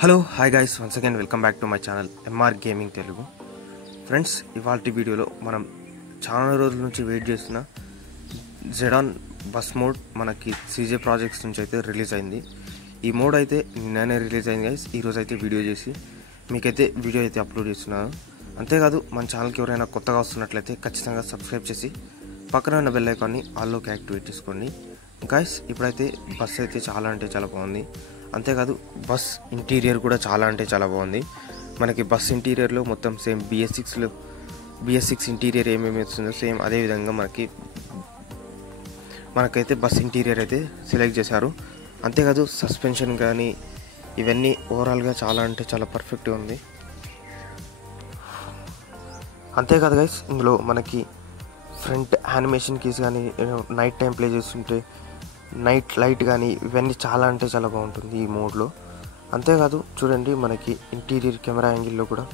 Hello hi guys, once again welcome back to my channel MR gaming Telugu. Friends, ఇవాల్టి వీడియోలో మనం చాలా రోజుల నుంచి వెయిట్ చేస్తున్న జెడాన్ బస్ మోడ్ మనకి సీజే ప్రాజెక్ట్స్ నుంచి అయితే రిలీజ్ అయింది. ఈ మోడ్ అయితే నిన్ననే రిలీజ్ అయింది గైస్. ఈరోజు అయితే వీడియో చేసి మీకైతే వీడియో అయితే అప్లోడ్ చేస్తున్నాను. అంతేకాదు, మన ఛానల్కి ఎవరైనా కొత్తగా వస్తున్నట్లయితే ఖచ్చితంగా సబ్స్క్రైబ్ చేసి పక్కన ఉన్న బెల్ ఐకాన్ని ఆల్లోకి యాక్టివేట్ చేసుకోండి గైస్. ఇప్పుడైతే బస్ అయితే చాలా అంటే చాలా బాగుంది. అంతేకాదు, బస్ ఇంటీరియర్ కూడా చాలా అంటే చాలా బాగుంది. మనకి బస్ ఇంటీరియర్లో మొత్తం సేమ్ బిఎస్6 ఇంటీరియర్ ఏమేమి వస్తుందో సేమ్ అదేవిధంగా మనకైతే బస్ ఇంటీరియర్ అయితే సెలెక్ట్ చేశారు. అంతేకాదు, సస్పెన్షన్ కానీ ఇవన్నీ ఓవరాల్గా చాలా అంటే చాలా పర్ఫెక్ట్గా ఉంది. అంతేకాదు గైస్, ఇందులో మనకి ఫ్రంట్ యానిమేషన్ కీస్ కానీ నైట్ టైం ప్లే చేస్తుంటే నైట్ లైట్ కానీ ఇవన్నీ చాలా అంటే చాలా బాగుంటుంది ఈ మోడ్లో. అంతేకాదు, చూడండి మనకి ఇంటీరియర్ కెమెరా యాంగిల్లో కూడా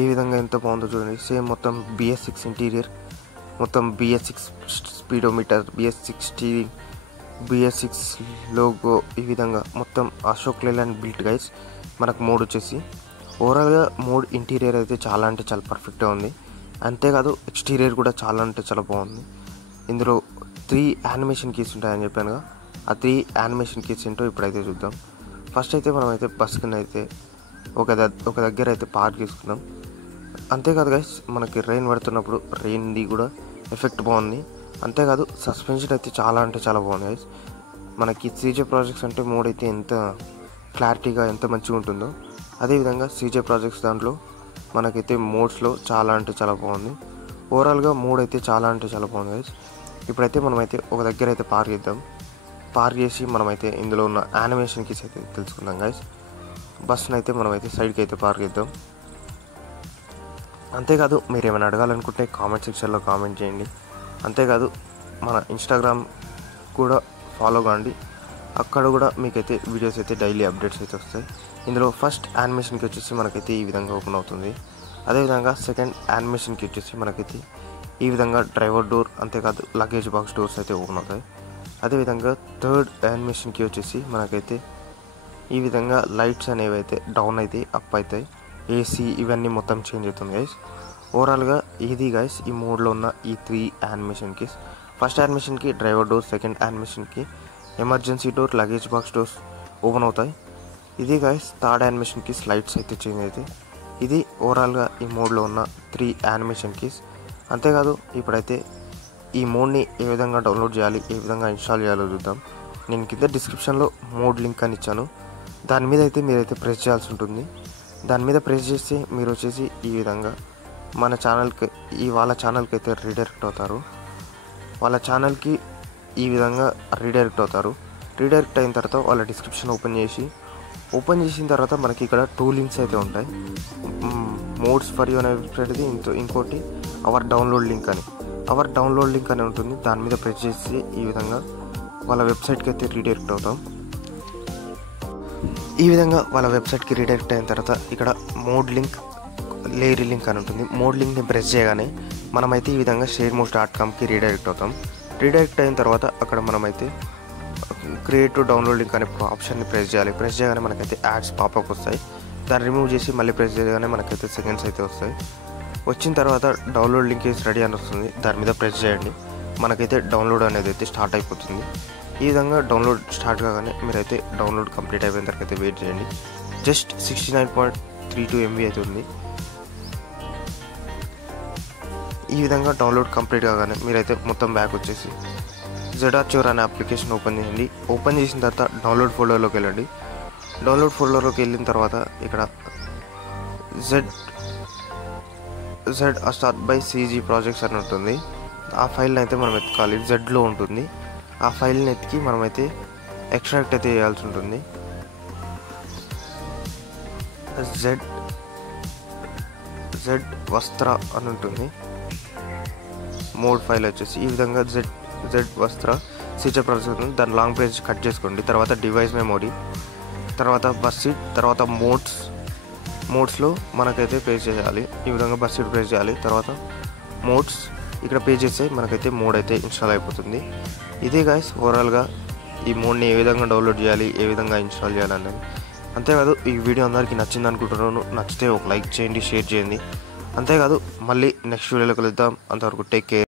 ఏ విధంగా ఎంత బాగుందో చూడండి. సేమ్ మొత్తం బిఎస్6 ఇంటీరియర్, మొత్తం బిఎస్6 స్పీడోమీటర్, బిఎస్6 స్టీరింగ్, బిఎస్6 లోగో, ఈ విధంగా మొత్తం అశోక్ లేలాండ్ బిల్ట్ గైస్. మనకు మోడ్ వచ్చేసి ఓవరాల్గా మోడ్ ఇంటీరియర్ అయితే చాలా అంటే చాలా పర్ఫెక్ట్గా ఉంది. అంతేకాదు, ఎక్స్టీరియర్ కూడా చాలా అంటే చాలా బాగుంది. ఇందులో 3 యానిమేషన్ కీస్ ఉంటాయని చెప్పానుగా, ఆ 3 యానిమేషన్ కీస్ ఏంటో ఇప్పుడైతే చూద్దాం. ఫస్ట్ అయితే మనమైతే బస్ కింద అయితే ఒక దగ్గర అయితే పార్క్ చేసుకుందాం. అంతేకాదు గైస్, మనకి రెయిన్ పడుతున్నప్పుడు రెయిన్ది కూడా ఎఫెక్ట్ బాగుంది. అంతేకాదు, సస్పెన్షన్ అయితే చాలా అంటే చాలా బాగుంది గైస్. మనకి సీజే ప్రాజెక్ట్స్ అంటే మోడ్ అయితే ఎంత క్లారిటీగా ఎంత మంచిగా ఉంటుందో అదేవిధంగా సీజే ప్రాజెక్ట్స్ దాంట్లో మనకైతే మోడ్స్లో చాలా అంటే చాలా బాగుంది. ఓవరాల్గా మోడ్ అయితే చాలా అంటే చాలా బాగుంది గైస్. ఇప్పుడైతే మనమైతే ఒక దగ్గర అయితే పార్క్ చేసి మనమైతే ఇందులో ఉన్న యానిమేషన్ కీస్ అయితే తెలుసుకుందాం గైస్. బస్సును అయితే మనమైతే సైడ్కి అయితే పార్క్ చేద్దాం. అంతేకాదు, మీరు ఏమైనా అడగాలనుకుంటే కామెంట్ సెక్షన్లో కామెంట్ చేయండి. అంతేకాదు, మన ఇన్స్టాగ్రామ్ కూడా ఫాలో కాండి, అక్కడ కూడా మీకైతే వీడియోస్ అయితే డైలీ అప్డేట్స్ అయితే వస్తాయి. ఇందులో ఫస్ట్ యానిమేషన్కి వచ్చేసి మనకైతే ఈ విధంగా ఓపెన్ అవుతుంది. అదేవిధంగా సెకండ్ యానిమేషన్కి వచ్చేసి మనకైతే ఈ విధంగా డ్రైవర్ డోర్, అంతేకాదు లగేజ్ బాక్స్ డోర్స్ అయితే ఓపెన్ అవుతాయి. అదేవిధంగా థర్డ్ యానిమేషన్కి వచ్చేసి మనకైతే ఈ విధంగా లైట్స్ అనేవి అయితే డౌన్ అయితే అప్ అవుతాయి, ఏసీ ఇవన్నీ మొత్తం చేంజ్ అవుతుంది గైస్. ఓవరాల్గా ఇది గైస్ ఈ మోడ్లో ఉన్న ఈ 3 యానిమేషన్ కీస్. ఫస్ట్ యానిమేషన్కి డ్రైవర్ డోర్, సెకండ్ యానిమేషన్కి emergency door, luggage box doors open అవుతాయి. ఇది గైస్ థర్డ్ యానిమేషన్కి లైట్స్ అయితే చేంజ్ అవుతాయి. ఇది ఓవరాల్గా ఈ మోడ్లో ఉన్న 3 యానిమేషన్ కీస్. అంతేకాదు, ఇప్పుడైతే ఈ మోడ్ని ఏ విధంగా డౌన్లోడ్ చేయాలి, ఏ విధంగా ఇన్స్టాల్ చేయాలో చూద్దాం. నేను కింద డిస్క్రిప్షన్లో మోడ్ లింక్ అని ఇచ్చాను. దాని మీద అయితే మీరైతే ప్రెస్ చేయాల్సి ఉంటుంది. దాని మీద ప్రెస్ చేస్తే మీరు వచ్చేసి ఈ విధంగా మన ఛానల్కి వాళ్ళ ఛానల్కి అయితే రీడైరెక్ట్ అవుతారు. వాళ్ళ ఛానల్కి ఈ విధంగా రీడైరెక్ట్ అవుతారు. రీడైరెక్ట్ అయిన తర్వాత వాళ్ళ డిస్క్రిప్షన్ ఓపెన్ చేసిన తర్వాత మనకి ఇక్కడ 2 లింక్స్ అయితే ఉంటాయి. మోడ్స్ ఫర్ యూ అనే వెబ్సైట్ది, ఇంకోటి అవర్ డౌన్లోడ్ లింక్ అని ఉంటుంది. దాని మీద ప్రెస్ చేసి ఈ విధంగా వాళ్ళ వెబ్సైట్కి అయితే రీడైరెక్ట్ అవుతాం. ఈ విధంగా వాళ్ళ వెబ్సైట్కి రీడైరెక్ట్ అయిన తర్వాత ఇక్కడ మోడ్ లింక్, లేరీ లింక్ అని ఉంటుంది. మోడ్ లింక్ని ప్రెస్ చేయగానే మనమైతే ఈ విధంగా sharemods.comకి రీడైరెక్ట్ అవుతాం. రీడైరెక్ట్ అయిన తర్వాత అక్కడ మనమైతే క్రియేట్ టు డౌన్లోడ్ లింక్ అనే ఆప్షన్ని ప్రెస్ చేయగానే మనకైతే యాడ్స్ పాపప్ వస్తాయి. దాన్ని రిమూవ్ చేసి మళ్ళీ ప్రెస్ చేయగానే మనకైతే సెకండ్స్ అయితే వస్తాయి. వచ్చిన తర్వాత డౌన్లోడ్ లింక్ ఈజ్ రెడీ అని వస్తుంది. దాని మీద ప్రెస్ చేయండి, మనకైతే డౌన్లోడ్ అనేది అయితే స్టార్ట్ అయిపోతుంది. ఈ విధంగా డౌన్లోడ్ స్టార్ట్ కాగానే మీరైతే డౌన్లోడ్ కంప్లీట్ అయిపోయిన తర్వాత అయితే వెయిట్ చేయండి. జస్ట్ 69.32 MB అయితే ఉంది. ఈ విధంగా డౌన్లోడ్ కంప్లీట్ కాగానే మీరైతే మొత్తం బ్యాక్ వచ్చేసి జెడాచోర్ అనే అప్లికేషన్ ఓపెన్ చేయండి. ఓపెన్ చేసిన తర్వాత డౌన్లోడ్ ఫోల్డర్లోకి వెళ్ళండి. డౌన్లోడ్ ఫోల్డర్లోకి వెళ్ళిన తర్వాత ఇక్కడ Z start by CG projects అని ఉంటుంది. ఆ ఫైల్ని అయితే మనం ఎత్తుకోవాలి. జెడ్లో ఉంటుంది. ఆ ఫైల్ని ఎత్తికి మనమైతే ఎక్స్ట్రాక్ట్ అయితే చేయాల్సి ఉంటుంది. జెడ్ వస్త్ర అని ఉంటుంది మోడ్ ఫైల్ వచ్చేసి. ఈ విధంగా జెడ్ వస్త్ర సీజే ప్రాజెక్ట్ ఉంది. దాని లాంగ్ ప్రెస్ కట్ చేసుకోండి. తర్వాత డివైస్ మెమరీ, తర్వాత బస్ సీట్, తర్వాత మోడ్స్లో మనకైతే ప్రెస్ చేయాలి. ఈ విధంగా బస్ సీట్ ప్రెస్ చేయాలి. తర్వాత మోడ్స్ ఇక్కడ పే చేస్తే మనకైతే మోడ్ అయితే ఇన్స్టాల్ అయిపోతుంది. ఇదే గైస్ ఓవరాల్గా ఈ మోడ్ని ఏ విధంగా డౌన్లోడ్ చేయాలి, ఏ విధంగా ఇన్స్టాల్ చేయాలనేది అంతేకాదు ఈ వీడియో అందరికీ నచ్చింది అనుకుంటున్నాను. నచ్చితే ఒక లైక్ చేయండి, షేర్ చేయండి. అంతేకాదు మళ్ళీ నెక్స్ట్ వీడియోలో కలుద్దాం. అంతవరకు టేక్ కేర్.